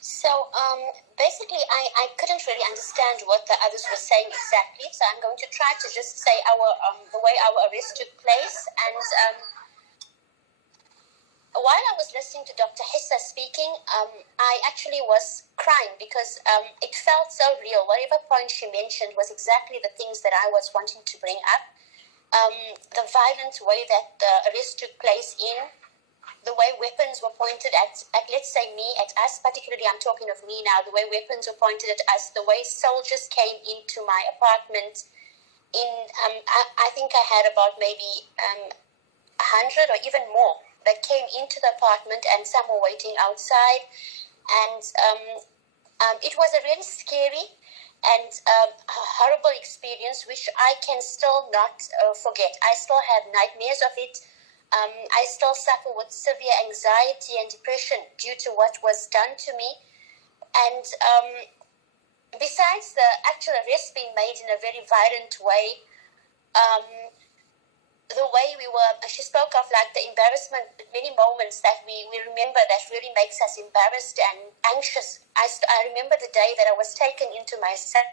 So basically, I couldn't really understand what the others were saying exactly. So I'm going to try to just say the way our arrest took place. And while I was listening to Dr. Hissa speaking, I actually was crying because it felt so real. Whatever point she mentioned was exactly the things that I was wanting to bring up. The violent way that the arrest took place in, the way weapons were pointed at, let's say me, at us, particularly I'm talking of me now, the way weapons were pointed at us, the way soldiers came into my apartment. I think I had about maybe 100 or even more that came into the apartment, and some were waiting outside. And it was a really scary and horrible experience, which I can still not forget. I still have nightmares of it. I still suffer with severe anxiety and depression due to what was done to me. And besides the actual arrest being made in a very violent way, the way she spoke of like the embarrassment, many moments that we remember that really makes us embarrassed and anxious. I remember the day that I was taken into my cell,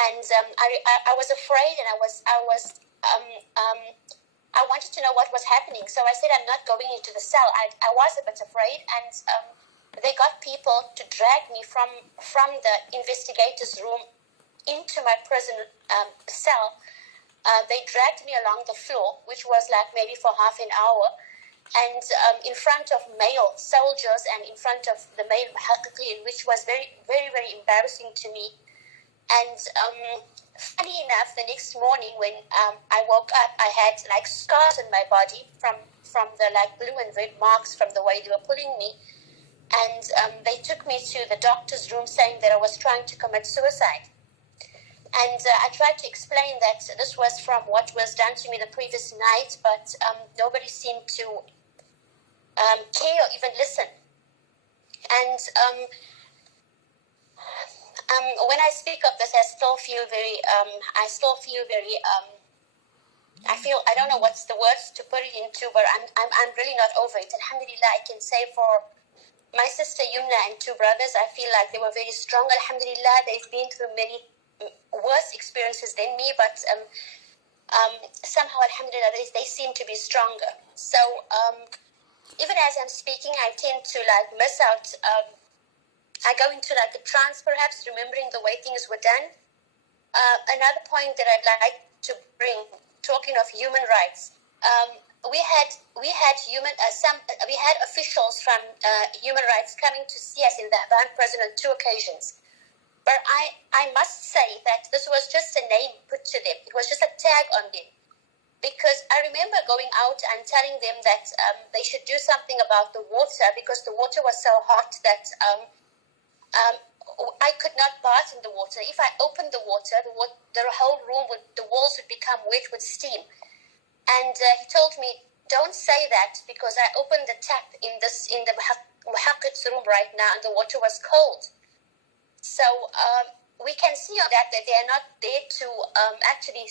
and I was afraid, and I wanted to know what was happening. So I said, I'm not going into the cell. I was a bit afraid, and they got people to drag me from the investigator's room into my prison cell. They dragged me along the floor, which was like maybe for half an hour, and in front of male soldiers and in front of the male muhaqqiqin, which was very, very, very embarrassing to me. And funny enough, the next morning when I woke up, I had like scars on my body from the like blue and red marks from the way they were pulling me. And they took me to the doctor's room saying that I was trying to commit suicide. And I tried to explain that this was from what was done to me the previous night, but nobody seemed to care or even listen. And when I speak of this, I feel I don't know what's the words to put it into, but I'm really not over it. Alhamdulillah, I can say for my sister Yumna and two brothers, I feel like they were very strong. Alhamdulillah, they've been through many worse experiences than me, but somehow, alhamdulillah, they seem to be stronger. So even as I'm speaking, I tend to like miss out. I go into like a trance, perhaps, remembering the way things were done. Another point that I'd like to bring, talking of human rights, we had officials from human rights coming to see us in the ذهبان prison on 2 occasions. But I must say that this was just a name put to them. It was just a tag on them. Because I remember going out and telling them that they should do something about the water, because the water was so hot that I could not bath in the water. If I opened the water, the whole room, the walls would become wet with steam. And he told me, don't say that, because I opened the tap in the muhaqqiq's room right now, and the water was cold. So we can see on that they are not there to actually.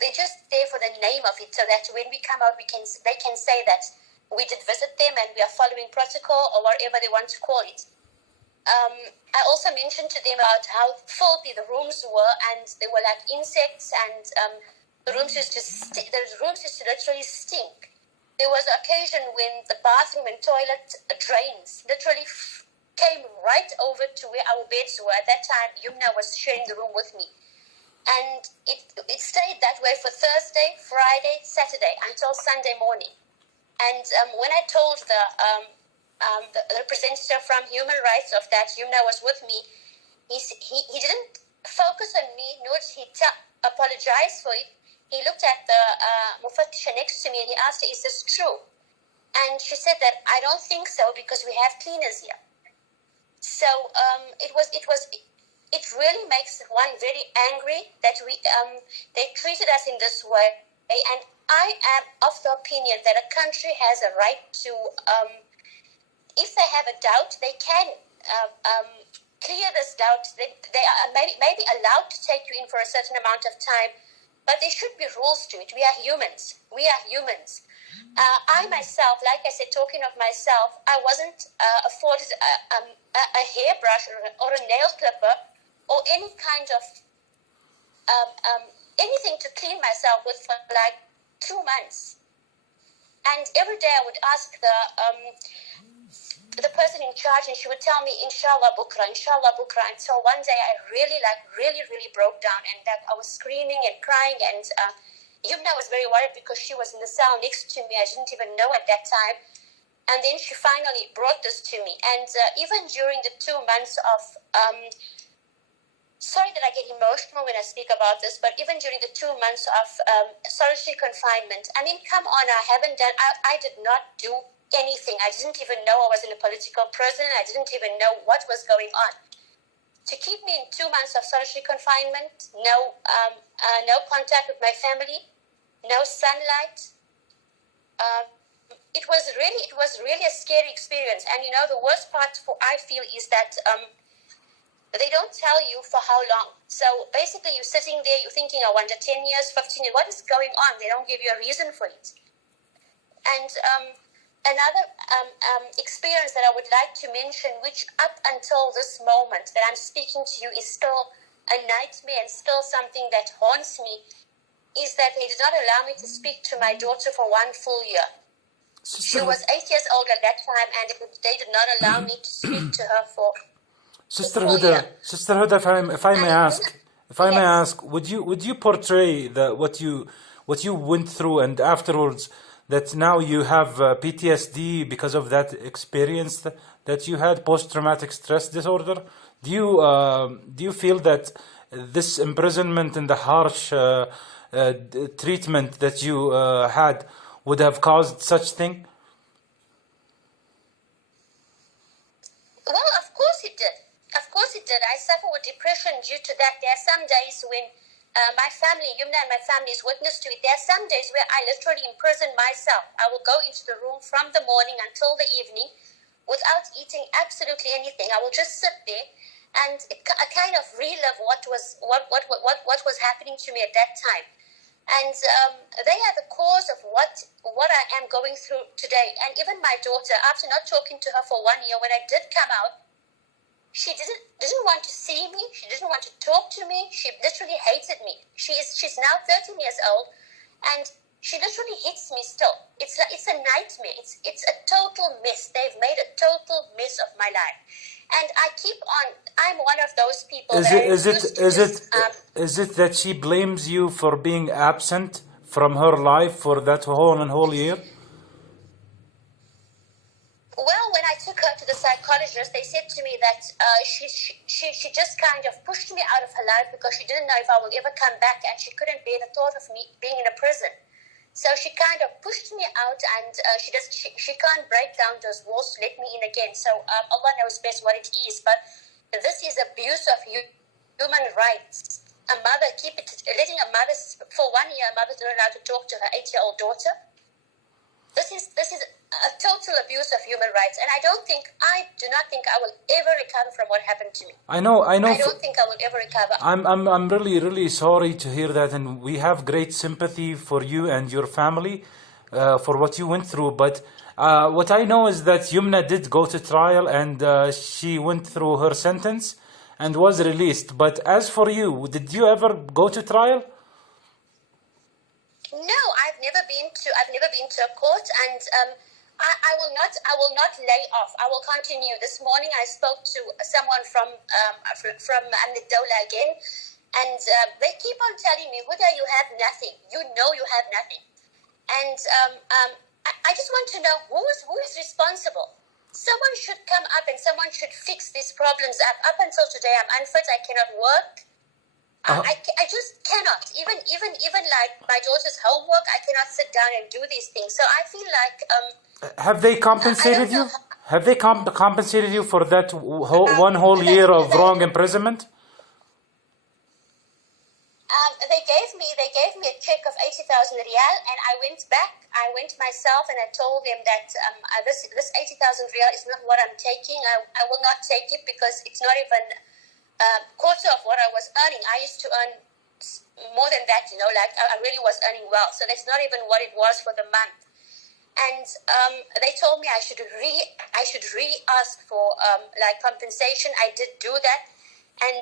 They're just there for the name of it, so that when we come out, they can say that we did visit them and we are following protocol or whatever they want to call it. I also mentioned to them about how filthy the rooms were, and they were like insects, and the rooms used to literally stink. There was an occasion when the bathroom and toilet drains literally came right over to where our beds were. At that time, Yumna was sharing the room with me. And it stayed that way for Thursday, Friday, Saturday, until Sunday morning. And when I told the representative from Human Rights of that Yumna was with me, he didn't focus on me, nor did he apologize for it. He looked at the mufattisha next to me and he asked her, is this true? And she said that, I don't think so, because we have cleaners here. So it really makes one very angry that they treated us in this way. And I am of the opinion that a country has a right to, if they have a doubt, they can clear this doubt. They are maybe allowed to take you in for a certain amount of time, but there should be rules to it. We are humans. I myself, like I said, talking of myself, I wasn't afforded a hairbrush or a nail clipper or any kind of anything to clean myself with for like 2 months. And every day I would ask the person in charge, and she would tell me, Inshallah Bukra, until one day I really broke down, and that I was screaming and crying, and Yumna was very worried because she was in the cell next to me. I didn't even know at that time. And then she finally brought this to me. And even during the 2 months of, sorry that I get emotional when I speak about this, but even during the 2 months of solitary confinement, I mean, come on, I did not do anything. I didn't even know I was in a political prison. I didn't even know what was going on. To keep me in 2 months of solitary confinement, no contact with my family, no sunlight. It was really a scary experience. And the worst part I feel is that they don't tell you for how long. So basically, you're sitting there, you're thinking, I wonder, 10 years, 15 years, what is going on? They don't give you a reason for it. And another experience that I would like to mention, which up until this moment that I'm speaking to you is still a nightmare and still something that haunts me, is that they did not allow me to speak to my daughter for 1 full year. She was 8 years old at that time, and they did not allow me to speak to her for Sister Huda, if I may ask, would you portray what you went through, and afterwards that now you have PTSD because of that experience that you had, post-traumatic stress disorder? Do you feel that this imprisonment and the harsh treatment that you had would have caused such thing? Well, of course it did. I suffer with depression due to that. There are some days when my family, Yumna and my family is witness to it. There are some days where I literally imprison myself. I will go into the room from the morning until the evening without eating absolutely anything. I will just sit there, and I kind of relive what was happening to me at that time. And they are the cause of what I am going through today. And even my daughter, after not talking to her for 1 year, when I did come out, she didn't want to see me. She didn't want to talk to me. She literally hated me. She's now 13 years old, and she literally hits me still. It's a nightmare. It's a total mess. They've made a total mess of my life, and I keep on. I'm one of those people. Is it that she blames you for being absent from her life for that whole year? Well, when I took her to the psychologist, they said to me that she just kind of pushed me out of her life because she didn't know if I would ever come back, and she couldn't bear the thought of me being in a prison. So she kind of pushed me out, and she can't break down those walls to let me in again. So Allah knows best what it is, but this is abuse of human rights. Letting a mother, for 1 year, a mother's not allowed to talk to her 8-year-old daughter. This is a total abuse of human rights, and I do not think I will ever recover from what happened to me. I know. I don't think I will ever recover. I'm really sorry to hear that, and we have great sympathy for you and your family for what you went through. But what I know is that Yumna did go to trial, and she went through her sentence and was released. But as for you, did you ever go to trial? No, I've never been to a court, and I will not lay off. I will continue. This morning I spoke to someone from MajedAlasmariAP again, and they keep on telling me, Huda, you have nothing. You know you have nothing. And I just want to know who is responsible. Someone should come up and someone should fix these problems up. Up until today, I'm unfit. I cannot work. I just cannot. Even like my daughter's homework, I cannot sit down and do these things. So I feel like have they compensated you? Have they compensated you for that one whole year of wrong imprisonment? They gave me a check of 80,000 riyal, and I went back. I went myself, and I told them that this 80,000 riyal is not what I'm taking. I will not take it because it's not even quarter of what I was earning. I used to earn more than that, like I really was earning well. So that's not even what it was for the month. And they told me I should re-ask for like compensation. I did do that, and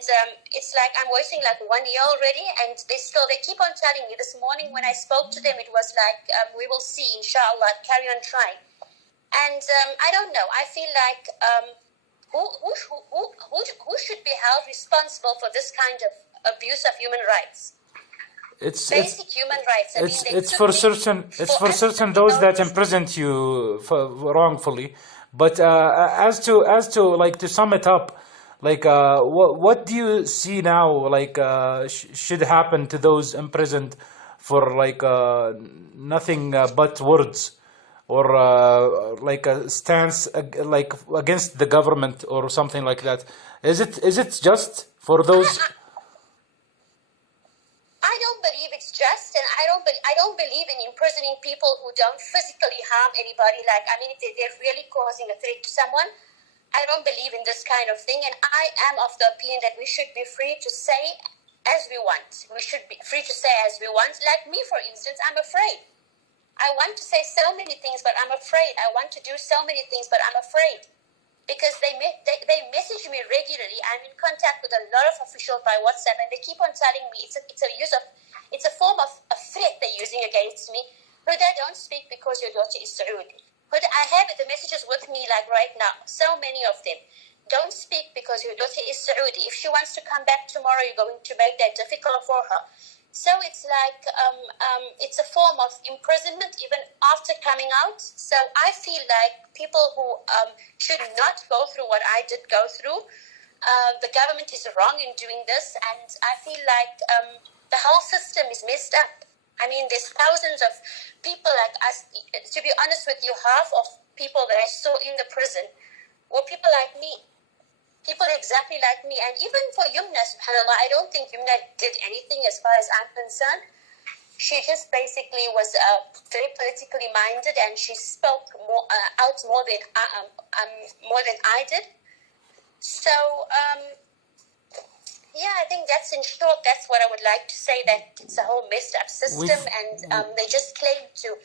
it's like I'm waiting like 1 year already, and they keep on telling me. This morning when I spoke to them, it was like we will see, inshallah, carry on trying. And I don't know. I feel like who should be held responsible for this kind of abuse of human rights? Basic human rights. It's for certain those that imprisoned you wrongfully. But as to like to sum it up, like what do you see now like should happen to those imprisoned for like nothing but words, or like a stance like against the government or something like that? Is it just for those? I don't believe it's just, and I don't believe in imprisoning people who don't physically harm anybody. Like, I mean, if they're really causing a threat to someone, I don't believe in this kind of thing. And I am of the opinion that we should be free to say as we want. We should be free to say as we want. Like me, for instance, I'm afraid. I want to say so many things, but I'm afraid. I want to do so many things, but I'm afraid. Because they message me regularly. I'm in contact with a lot of officials by WhatsApp, and they keep on telling me it's a form of a threat they're using against me. Huda, don't speak because your daughter is Saudi. Huda, I have the messages with me like right now, so many of them. Don't speak because your daughter is Saudi. If she wants to come back tomorrow, you're going to make that difficult for her. So it's like it's a form of imprisonment even after coming out. So I feel like people who should not go through what I did go through, the government is wrong in doing this, and I feel like the whole system is messed up. I mean, there's thousands of people like us. To be honest with you, half of people that I saw in the prison were people like me. People exactly like me. And even for Yumna, subhanAllah, I don't think Yumna did anything as far as I'm concerned. She just basically was very politically minded, and she spoke out more than I did. So, yeah, I think that's in short, that's what I would like to say, that it's a whole messed up system, and they just claim to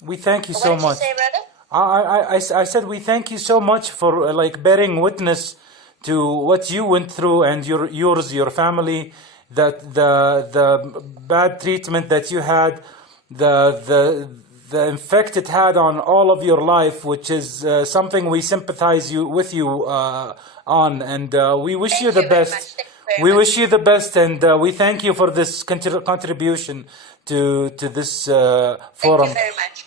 we thank you so much. What did you say, brother? I said we thank you so much for like bearing witness to what you went through, and your family, that the bad treatment that you had, the effect it had on all of your life, which is something we sympathize with you on, and we wish you the best. We wish you the best, and we thank you for this contribution to this forum. Thank you very much.